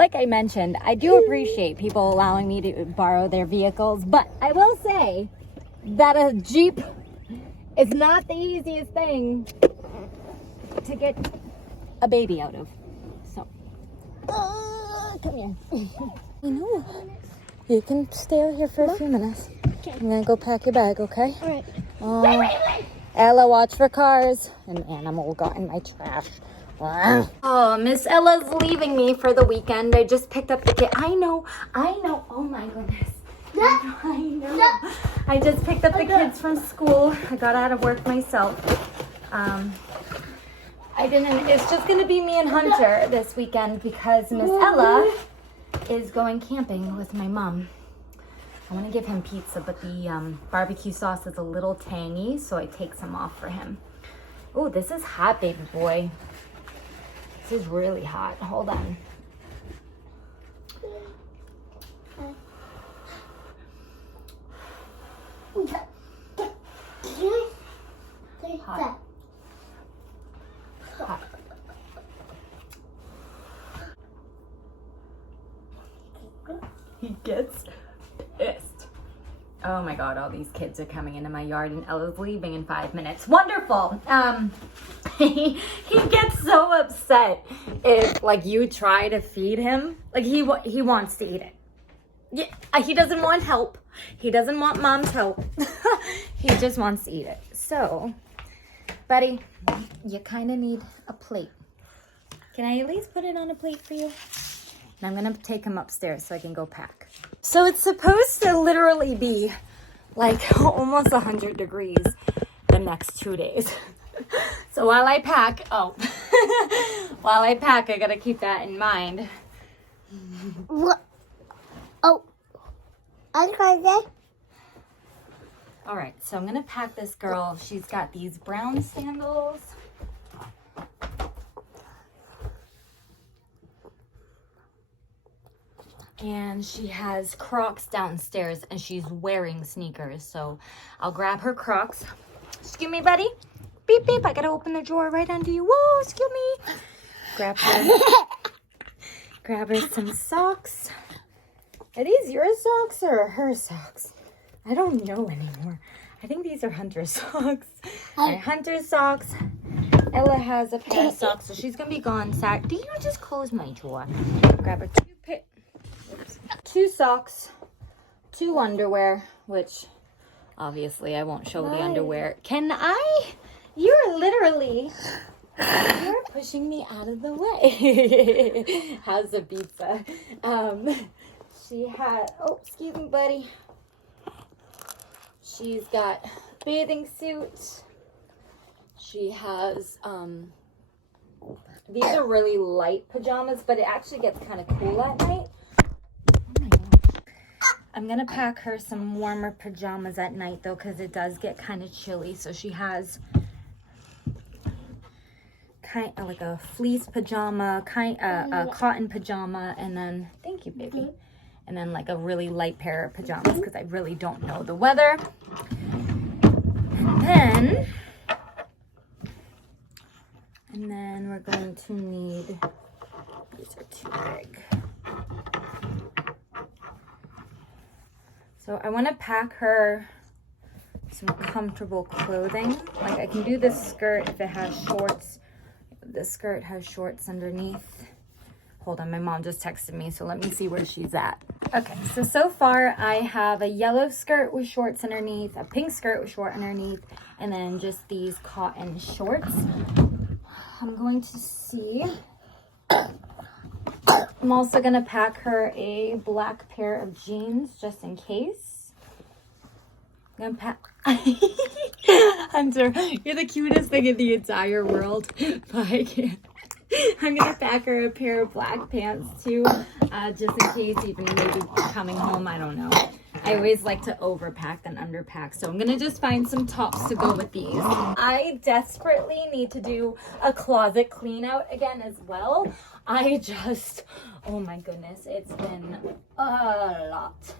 like I mentioned, I do appreciate people allowing me to borrow their vehicles, but I will say that a Jeep is not the easiest thing to get a baby out of. So, come here. I know. You can stay out here for a few minutes. Okay. I'm gonna go pack your bag, okay? All right. Wait. Ella, watch for cars. An animal got in my trash. Oh, Miss Ella's leaving me for the weekend. I just picked up the kid. I know. Oh my goodness. I know. I just picked up the kids from school. I got out of work myself. It's just gonna be me and Hunter this weekend because Miss Ella is going camping with my mom. I want to give him pizza, but the barbecue sauce is a little tangy, so I take some off for him. Oh, this is hot, baby boy. This is really hot. Hold on. Hot. Hot. He gets pissed. Oh my God, all these kids are coming into my yard and Ella's leaving in 5 minutes. Wonderful. He gets so upset if like you try to feed him. Like he wants to eat it. Yeah, he doesn't want help. He doesn't want mom's help. He just wants to eat it. So, buddy, you kind of need a plate. Can I at least put it on a plate for you? And I'm gonna take him upstairs so I can go pack. So it's supposed to literally be like almost 100 degrees the next 2 days. So while I pack, I gotta keep that in mind. What? Oh, I'm going there. All right, so I'm gonna pack this girl. She's got these brown sandals. And she has Crocs downstairs and she's wearing sneakers. So I'll grab her Crocs. Excuse me, buddy. Beep, beep. I gotta open the drawer right under you. Whoa, excuse me. Grab her some socks. Are these your socks or her socks? I don't know anymore. I think these are Hunter's socks. All right, Hunter's socks. Ella has a pair of socks, so she's gonna be gone. Do you just close my drawer? Grab her two socks, 2 underwear, which obviously I won't show the underwear. You're pushing me out of the way. How's the pizza? She had, excuse me, buddy. She's got bathing suit. She has, these are really light pajamas, but it actually gets kind of cool at night. I'm gonna pack her some warmer pajamas at night though, because it does get kind of chilly. So she has kind of like a fleece pajama, a cotton pajama, and then thank you, baby, and then like a really light pair of pajamas because I really don't know the weather. And then we're going to need, these are too big. So I want to pack her some comfortable clothing. Like I can do this skirt if it has shorts. This skirt has shorts underneath. Hold on, my mom just texted me, so let me see where she's at. Okay, so far I have a yellow skirt with shorts underneath, a pink skirt with short underneath, and then just these cotton shorts. I'm going to see. I'm also going to pack her a black pair of jeans just in case. I'm going to pack... Hunter, you're the cutest thing in the entire world, but I can't. I'm going to pack her a pair of black pants too, just in case, even maybe coming home, I don't know. I always like to overpack than underpack, so I'm going to just find some tops to go with these. I desperately need to do a closet clean out again as well. Oh my goodness, it's been a lot.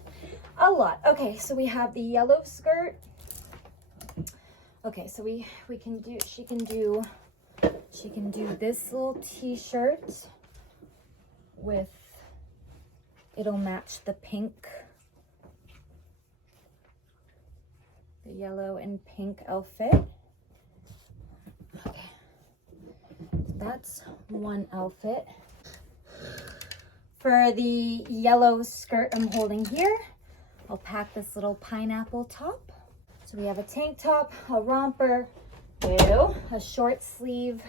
Okay, so we have the yellow skirt. Okay, so she can do this little t-shirt with it'll match the pink, the yellow and pink outfit. Okay, that's one outfit. For the yellow skirt I'm holding here, I'll pack this little pineapple top. So we have a tank top, a romper, a short sleeve.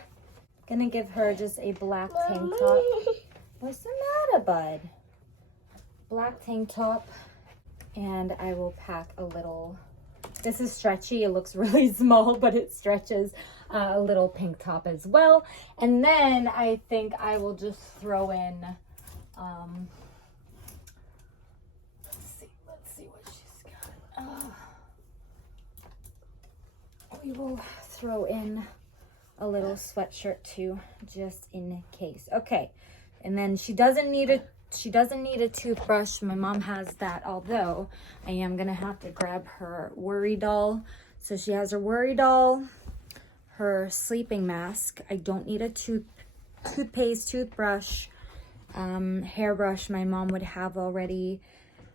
Gonna give her just a black tank top. What's the matter, bud? Black tank top, and I will pack a little, this is stretchy, it looks really small, but it stretches, a little pink top as well. And then I think I will just throw in, let's see what she's got. We will throw in a little sweatshirt too, just in case. Okay, and then she doesn't need a toothbrush. My mom has that, although I am gonna have to grab her worry doll. So she has her worry doll, her sleeping mask. I don't need a toothpaste, toothbrush, hairbrush my mom would have already.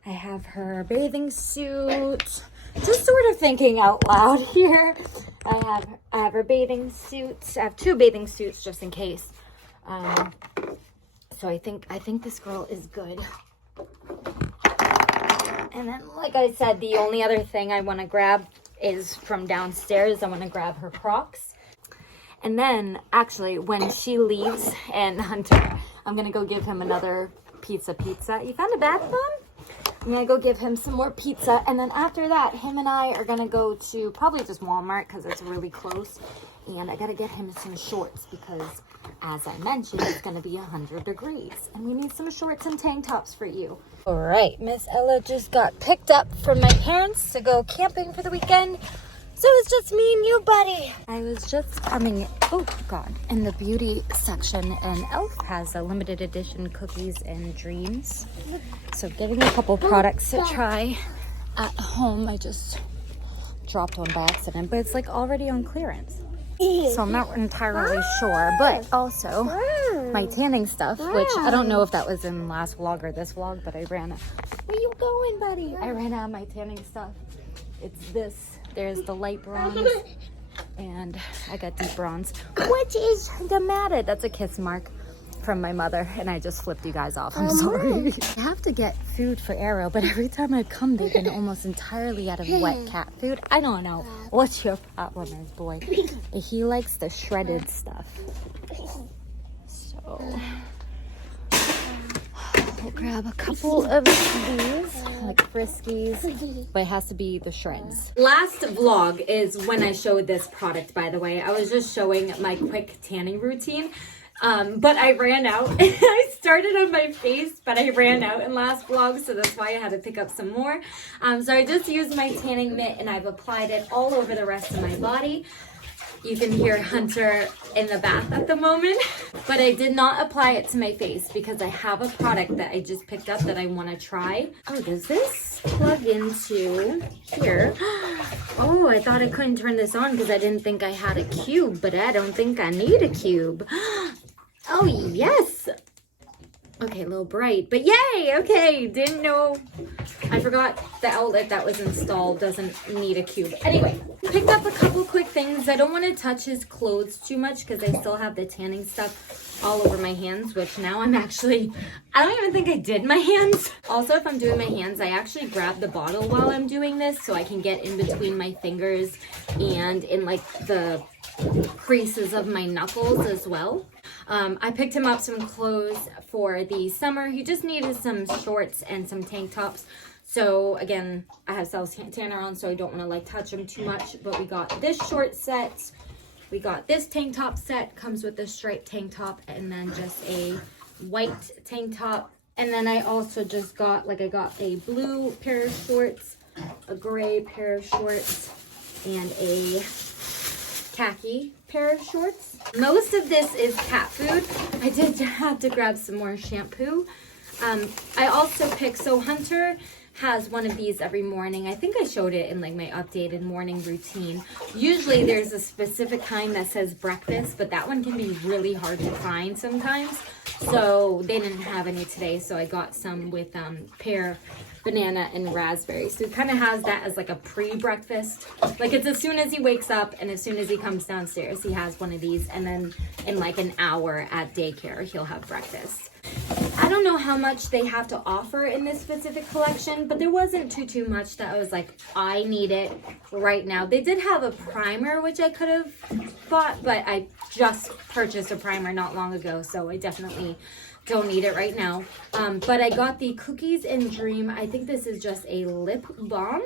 I have her bathing suit. Just sort of thinking out loud here. I have her bathing suit. I have two bathing suits just in case. So I think this girl is good. And then, like I said, the only other thing I want to grab is from downstairs. I want to grab her Crocs. And then, actually, when she leaves, and Hunter, I'm gonna go give him another pizza. You found a bath bomb? I'm gonna go give him some more pizza, and then after that, him and I are gonna go to probably just Walmart because it's really close, and I gotta get him some shorts because, as I mentioned, it's gonna be 100 degrees, and we need some shorts and tank tops for you. All right, Miss Ella just got picked up from my parents to go camping for the weekend, so it's just me and you, buddy. I was just coming, oh God, in the beauty section, and Elf has a limited edition cookies and dreams. So getting a couple products to try at home. I just dropped one by accident, but it's like already on clearance. So I'm not entirely sure, but also my tanning stuff, which I don't know if that was in last vlog or this vlog, but I ran out. Where you going, buddy? I ran out of my tanning stuff. It's this. There's the light bronze, and I got deep bronze. Which is the matter? That's a kiss mark from my mother, and I just flipped you guys off. I'm sorry. I have to get food for Arrow, but every time I come, they've been almost entirely out of wet cat food. I don't know what your problem is, boy. He likes the shredded stuff. So we'll grab a couple of these, like Friskies, but it has to be the shreds. Last vlog is when I showed this product, by the way. I was just showing my quick tanning routine. But I ran out. I started on my face, but I ran out in last vlog, so that's why I had to pick up some more. So I just used my tanning mitt, and I've applied it all over the rest of my body. You can hear Hunter in the bath at the moment, but I did not apply it to my face because I have a product that I just picked up that I want to try. Oh, does this plug into here? Oh, I thought I couldn't turn this on because I didn't think I had a cube, but I don't think I need a cube. Oh, yes. Okay, a little bright, but yay. Okay, didn't know. I forgot the outlet that was installed doesn't need a cube. Anyway, picked up a couple quick things. I don't want to touch his clothes too much because I still have the tanning stuff all over my hands, which now I don't even think I did my hands. Also, if I'm doing my hands, I actually grab the bottle while I'm doing this so I can get in between my fingers and in like the creases of my knuckles as well. I picked him up some clothes for the summer. He just needed some shorts and some tank tops. So again, I have self-tanner on, so I don't want to like touch him too much. But we got this short set. We got this tank top set. Comes with this striped tank top and then just a white tank top. And then I also just got, I got a blue pair of shorts, a gray pair of shorts, and a khaki pair of shorts. Most of this is cat food. I did have to grab some more shampoo. I also picked, so Hunter has one of these every morning. I think I showed it in like my updated morning routine. Usually there's a specific kind that says breakfast, but that one can be really hard to find sometimes. So they didn't have any today, so I got some with pear, banana, and raspberry. So it kind of has that as like a pre-breakfast. Like it's as soon as he wakes up and as soon as he comes downstairs, he has one of these, and then in like an hour at daycare, he'll have breakfast. I don't know how much they have to offer in this specific collection, but there wasn't too much that I was like, I need it right now. They did have a primer, which I could have bought, but I just purchased a primer not long ago, so I definitely don't need it right now. But I got the Cookies and Dream. I think this is just a lip balm.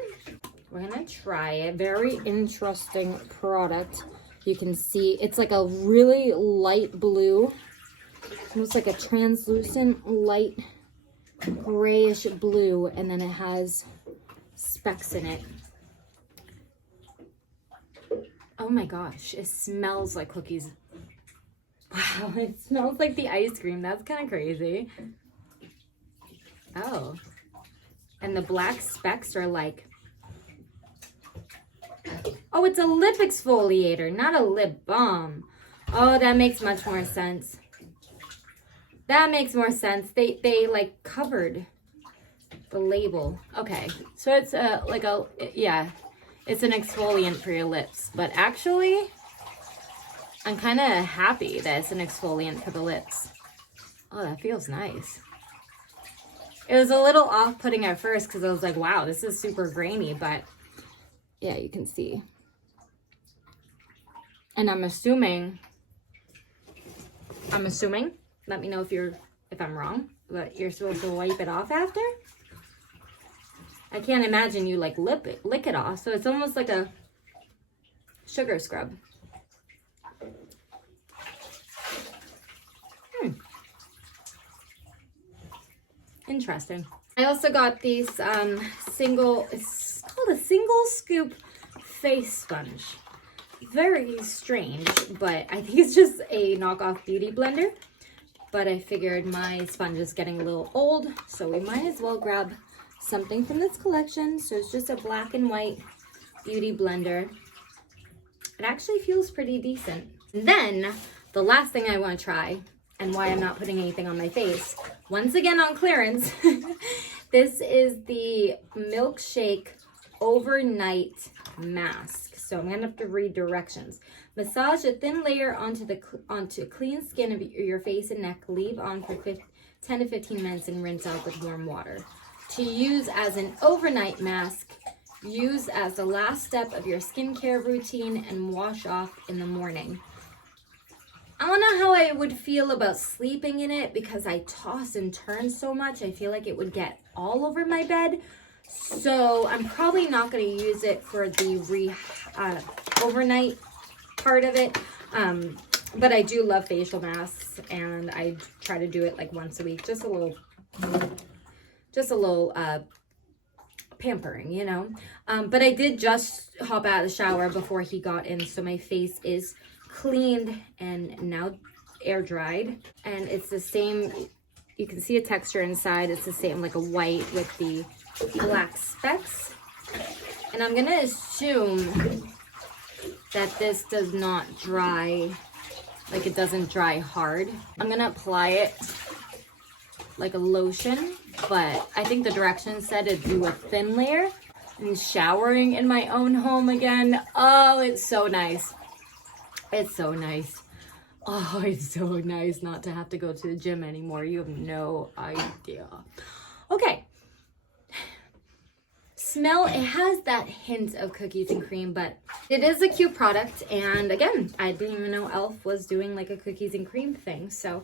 We're gonna try it. Very interesting product. You can see it's like a really light blue. Almost like a translucent light grayish blue, and then it has specks in it. Oh my gosh, it smells like cookies. Wow, it smells like the ice cream. That's kind of crazy. Oh, and the black specks are like, oh, it's a lip exfoliator, not a lip balm. Oh, that makes much more sense. That makes more sense. They like covered the label. Okay, so it's like a, yeah, it's an exfoliant for your lips. But actually, I'm kind of happy that it's an exfoliant for the lips. Oh, that feels nice. It was a little off-putting at first because I was like, wow, this is super grainy. But yeah, you can see. And I'm assuming, let me know if I'm wrong, but you're supposed to wipe it off after. I can't imagine you like lick it off. So it's almost like a sugar scrub. Interesting. I also got these it's called a single scoop face sponge. Very strange, but I think it's just a knockoff beauty blender. But I figured my sponge is getting a little old, so we might as well grab something from this collection. So it's just a black and white beauty blender. It actually feels pretty decent. And then the last thing I want to try, and why I'm not putting anything on my face, once again on clearance, this is the Milkshake Overnight Mask. So I'm gonna have to read directions. Massage a thin layer onto clean skin of your face and neck. Leave on for 10 to 15 minutes and rinse out with warm water. To use as an overnight mask, use as the last step of your skincare routine and wash off in the morning. I don't know how I would feel about sleeping in it because I toss and turn so much. I feel like it would get all over my bed. So I'm probably not going to use it for the overnight part of it. But I do love facial masks, and I try to do it like once a week. Just a little pampering, you know. But I did just hop out of the shower before he got in, so my face is cleaned and now air dried. And it's the same, you can see a texture inside. It's the same, like a white with the black specks. And I'm gonna assume that this does not dry, like it doesn't dry hard. I'm gonna apply it like a lotion, but I think the directions said to do a thin layer. And showering in my own home again. Oh, it's so nice. It's so nice. Oh, it's so nice not to have to go to the gym anymore. You have no idea. Okay. Smell, it has that hint of cookies and cream, but it is a cute product. And again, I didn't even know Elf was doing like a cookies and cream thing. So